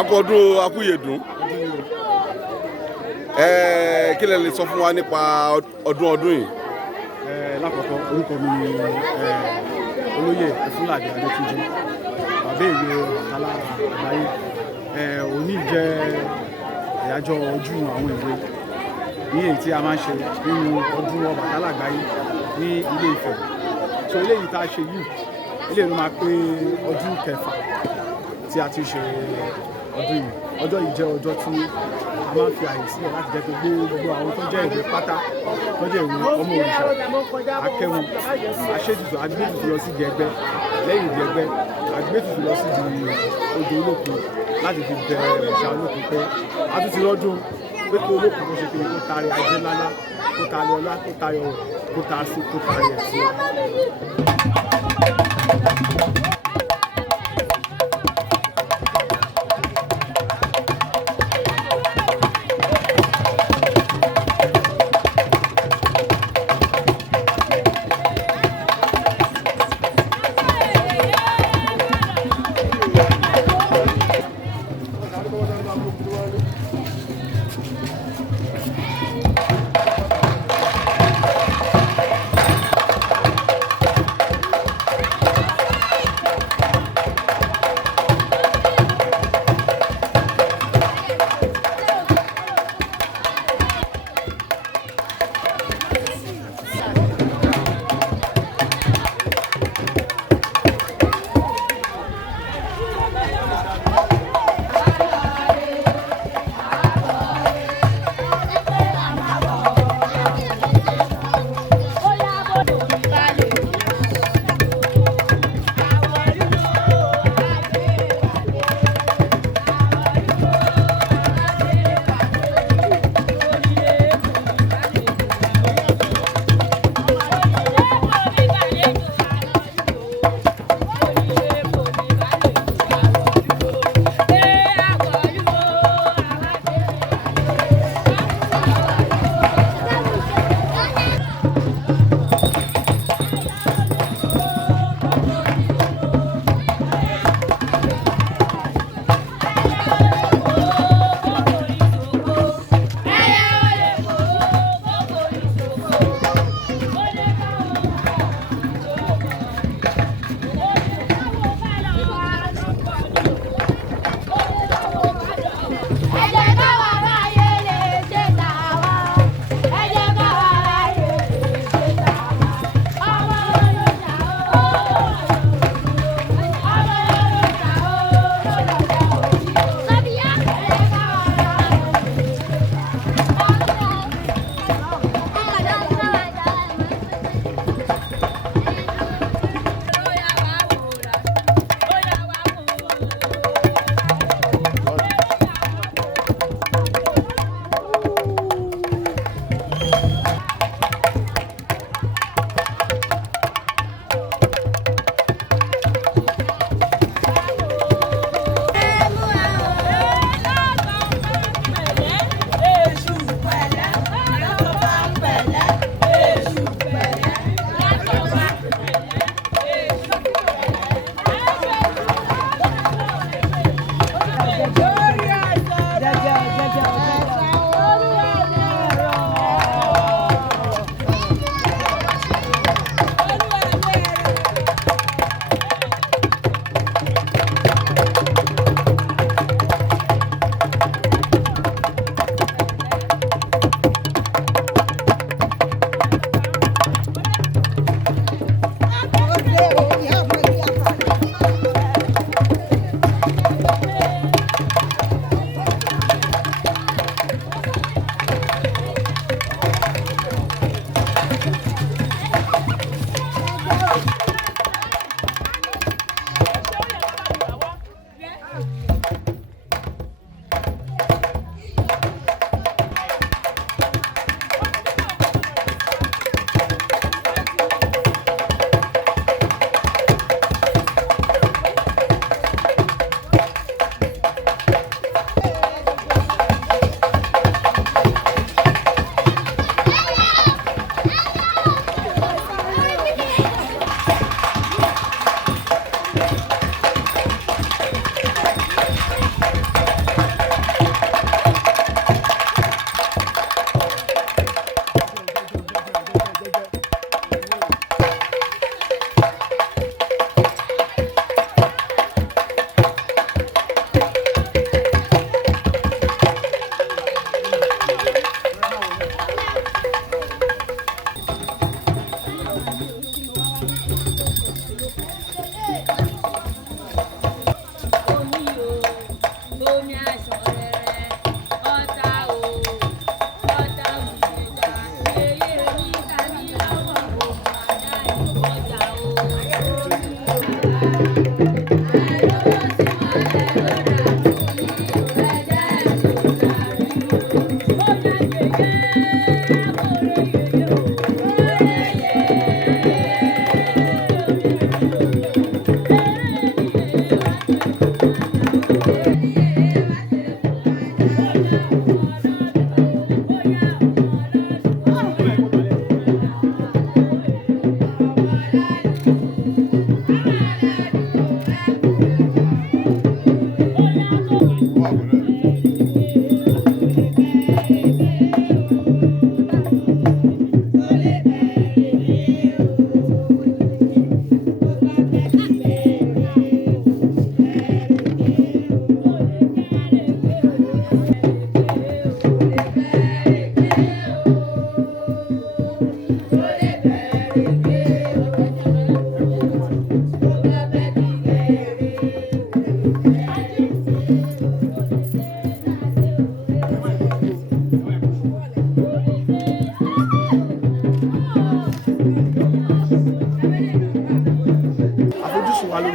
Akọdún Akúyèdún kí lẹ lè sọ fún wa nípa ọdún yìí. Lákọ̀ọ́kọ́ orúkọ mi ni olóyè Ẹfúnládé Adétúnjí bàbá ìwé Ọbàtálá àgbáyé. Òní jẹ́ àyájọ́ ọdún àwọn ìwé ní èyí tí a máa ń ṣe nínú ọdún Ọbàtálá àgbáyé ní Ilé Ifẹ̀. So eléyìí tá a ṣe yìí eléyìí ló máa pé ọdún kẹfà tí a ti ṣe ọdún yìí. Ọjọ́ yìí jẹ́ ọjọ́ tí a máa ń fi àyè sílẹ̀ láti jẹ́ pé gbogbo àwọn tó jẹ́ ìwé pátá tó jẹ́ ìwé ọmọ òrìṣà akẹ́wọn aṣètùtù agbẹ́tùtù lọ sí ìdí ẹgbẹ́ lẹ́yìn ìdí ẹgbẹ́ agbẹ́tùtù lọ sí ìdí odò olókun láti fi bẹ òrìṣà olókun pé a tún ti rọ́dún pé kí olókun kó ṣe kí kó taari ajé ńláńlá kó taari ọlá kó taari ọrọ̀ kó taari ẹ̀ sí wa.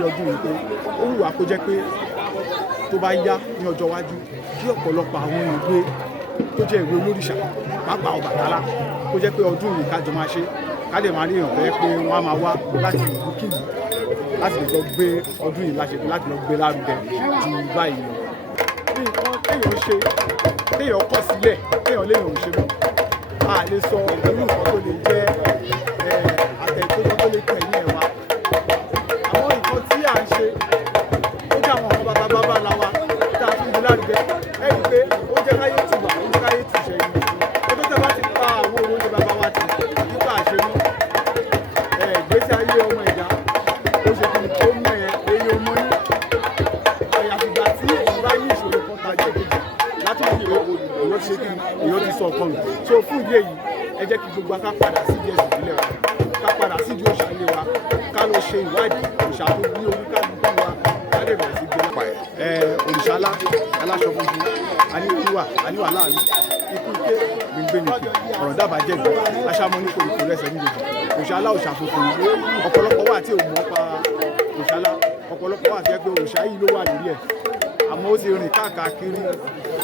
ọdún yìí pé ó wù wá kó jẹ́ pé tó bá yá ní ọjọ́ iwájú kí ọ̀pọ̀lọpọ̀ àwọn ìwé tó jẹ́ ìwé olórìṣà pàápàá Ọbàtálá kó jẹ́ pé ọdún yìí kájọ máa ṣe ká lè máa rí èèyàn pé wọ́n á máa wá láti ìlú kìlú láti lè lọ gbé ọdún yìí láṣepé láti lọ gbé lárugẹ ju báyìí lọ. Nǹkan téèyàn ṣe téèyàn kọ̀ sílẹ̀ téèyàn léèyàn ò ṣe mọ́ a lè sọ irú nǹkan tó lè jẹ́ àtẹ̀kọ́jọ́ tó lè tẹ̀ ní ẹ̀wà. Àwọn nǹkan tí à ń ṣe ó jẹ́ àwọn nǹkan bàbá la wa tá a fi gbé lárugẹ ẹ rí i pé ó jẹ́ káyé tù wá ó jẹ́ káyé tù ṣẹ́yìn. Ẹgbẹ́ tí a bá ti pa àwọn owó ní bàbá wa tì nípa àṣemọ́ ìgbésí ayé ọmọ ẹ̀dá ó ṣe kí ni ó mẹ́ẹ̀ eyín ọmọ ní àyàfìgbà tí èyí bá ní ìṣòro kan tàbí èkejì látòkè èyí ti ṣe kí èyí ti sọ ọkàn nù. So fún ìdí èyí ẹ jẹ́ kí gbogbo ká padà sí díẹ̀ ìbílẹ̀ wa ká padà sí di òòṣà ilé wa ká lọ ṣe ìwádìí òòṣà tó ní oníkálukú wa ká lè bẹ̀rẹ̀ sí gbé pa òrìṣà aláṣọ funfun aníwà láàánú ikú ké gbẹngbẹnìkì ọ̀rọ̀ dábàá jẹ̀bi aṣáámọ́ ní kòrìkò rẹ̀sẹ̀ níjòjì òòṣà òòṣà funfun ọ̀pọ̀lọpọ̀ wà tí ò mọ̀ pa òòṣà ọ̀pọ̀lọpọ̀ wà tí ẹ pé òòṣà yìí ló wà lórí ẹ̀ àmọ́ ó ti rìn káàkiri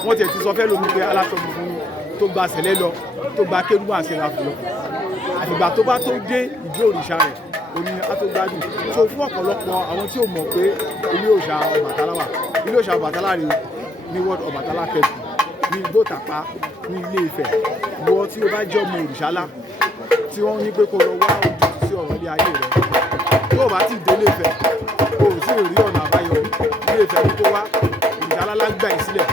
wọ́n ti sọ fẹ́ lómi pé aláṣọ funfun tó gba sẹ̀lẹ̀ lọ tó gba kérúbù àṣẹra fún lọ àtìgbà tó bá tó dé ìdí òrìṣà rẹ̀ oní atógbádùn tó fún ọ̀pọ̀lọpọ̀ àwọn tí ò mọ̀ pé ilé òòṣà Ọbàtálá wà ilé òòṣà Ọbàtálá rè ní wọ́ọ̀dù Ọbàtálá kẹ́ẹ̀kì ní Igbó-Tàpá ní Ilé Ifẹ̀ wọ́n tí ó bá jẹ́ ọmọ òrìṣàlá tí wọ́n ní pé kó lọ wá ojú sí ọ̀rọ̀ ilé ayé rẹ̀ tó o bá ti dé Ilé Ifẹ̀ o ò sì rí ọ̀nà àbáyọ Ilé Ifẹ̀ ní kó wá òrìṣàlá lágbà ẹ̀ sílẹ̀